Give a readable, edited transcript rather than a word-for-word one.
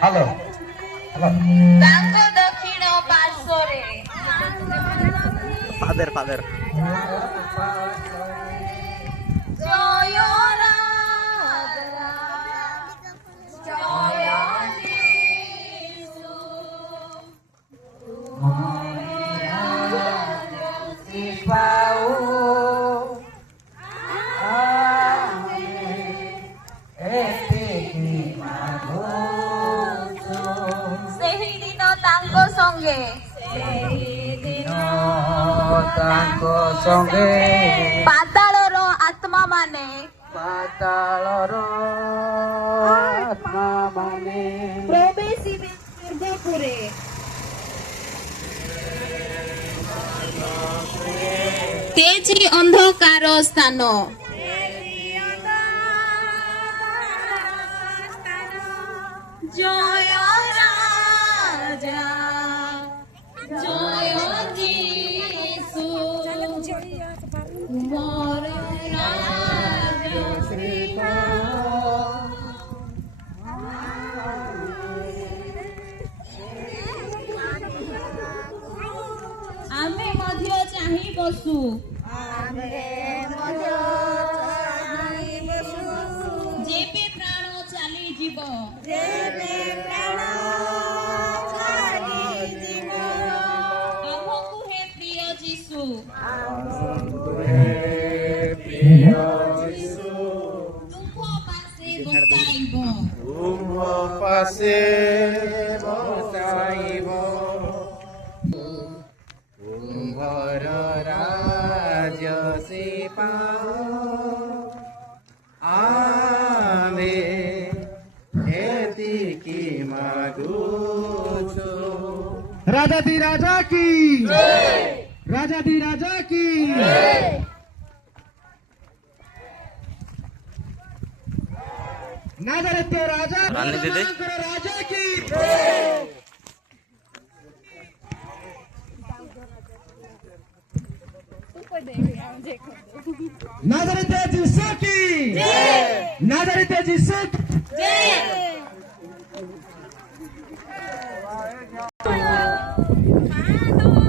Hello hello তাঙ্গ দক্ষিণ পার্শ্বরে ফাদের ফাদের জয় রাধা জয় যিশু ସେହି ଦିନ ତାଙ୍କ ସଙ୍ଗେ ତାଙ୍କ ସଙ୍ଗେ ପାତାଳର ଆତ୍ମା ମାନେ ପାତାଳର ଆତ୍ମା ମାନେ ପ୍ରବେଶିବେ ସ୍ୱର୍ଗପୁରେ ତେଜି ଅନ୍ଧକାର ସ୍ଥାନ জয় রাজা জয় যিশু মোর রাজা ଆମେ ମଧ୍ୟ ଚାହିଁ ବସୁ ଯେବେ ପ୍ରାଣ ଚାଲିଯିବ ଆମକୁ ହେ ପ୍ରିୟ ଯୀଶୁ ତୁମ୍ଭ ପାଶେ ବସାଇବ ତୁମ୍ଭ ପାଶେ ବସାଇବ ତୁମ୍ଭର ରାଜ ସେ ପାଉ ଆମେ ଏତିକି ମାଗୁଛୁ। রাজাধি রাজা কি রাজাধি রাজা কি নাজারেতের রাজা রাজনীতিতে রাজা কি নাজারেতে যিশু কি নাজারেতে যিশু জয়